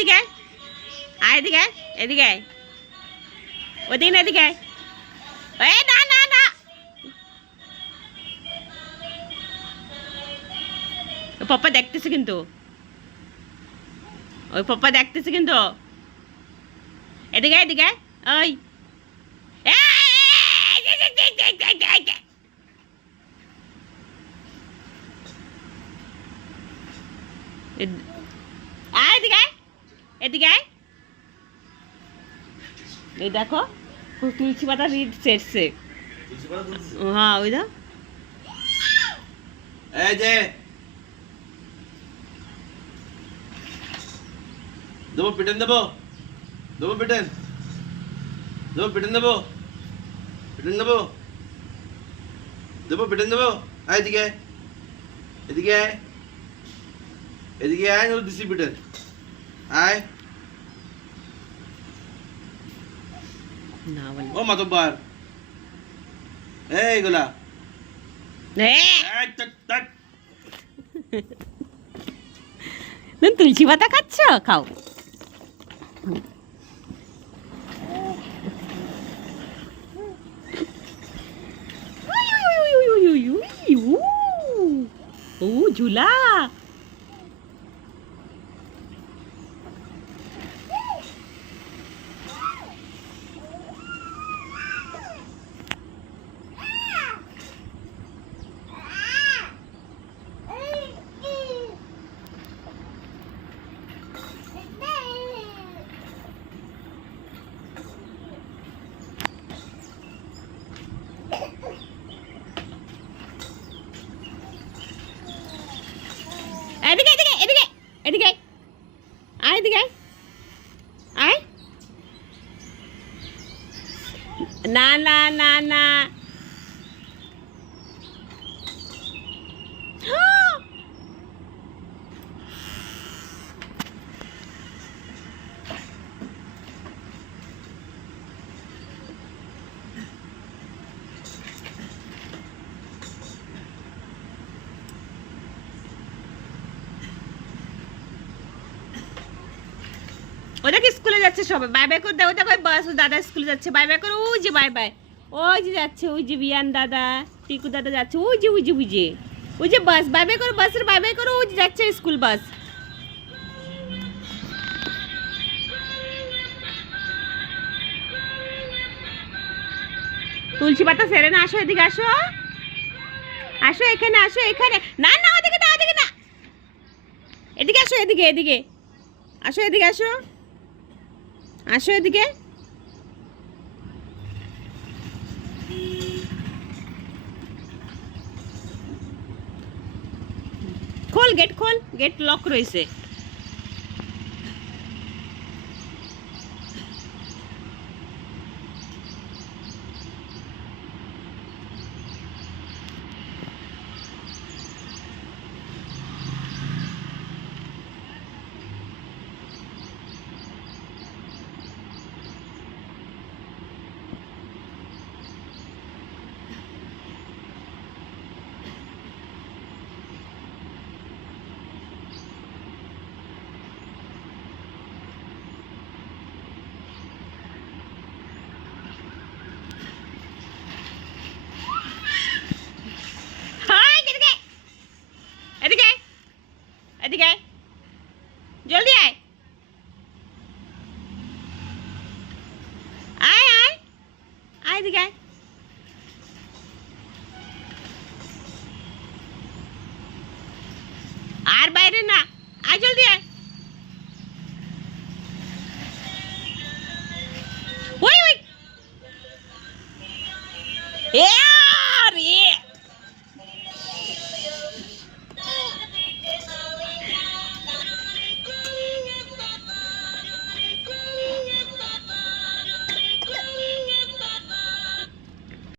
এদিকে আয়, এদিকে আয়, এদিকে আয়, ওদিকে না, এদিকে আয়। এই না না না, পাপ্পা দেখতেছে কিন্তু, ওই পাপ্পা দেখতেছে কিন্তু। এদিকে এদিকে ওই এদিকে এদিকে এই দেখো তুলসী পাতা রিড ছেড়ছে। হ্যাঁ ওই দা এই যে দেবো পিটেন, দেবো পিটেন, পিটেন দেবো পিটেন দেবো। আয় এদিকে, এদিকে আয়, এদিকে আয়, দিছি পিটেন। আয় না বল ও মাতব্বার, এইগুলা তুলসী পাতা খাচ্ছ, খাও। ও ঝুলা, এদিকে এদিকে এদিকে এদিকে আয়, এদিকে আয়। না না না না, ওটা কি স্কুলে যাচ্ছে সবাই, বাই বাই করে দাও। ওটা কই বাস, দাদা স্কুলে যাচ্ছে, বাই বাই করে। ওই যে বাই বাই, ওই যে যাচ্ছে, ওই যে বিয়ান দাদা, টিকু দাদা যাচ্ছে, ওই যে ওই যে ওই যে ওই যে বাস, বাই বাই করো, বাসের বাই বাই করো, ওই যে যাচ্ছে স্কুল বাস। তুলসী পাতা সেরে না, আসো এদিকে আসো, আসো এখানে, আসো এখানে। না না ওদিকে না, ওদিকে না, এদিকে আসো, এদিকে এদিকে আসো, এদিকে আসো, আসো এদিকে। খোল গেট, খোল গেট, লক রয়েছে। এদিকে এদিকে জলদি আয়, আয় আয় আয়, এদিকে আয়। আর বাইরে না, আয় জলদি আয়। ওই ওই এ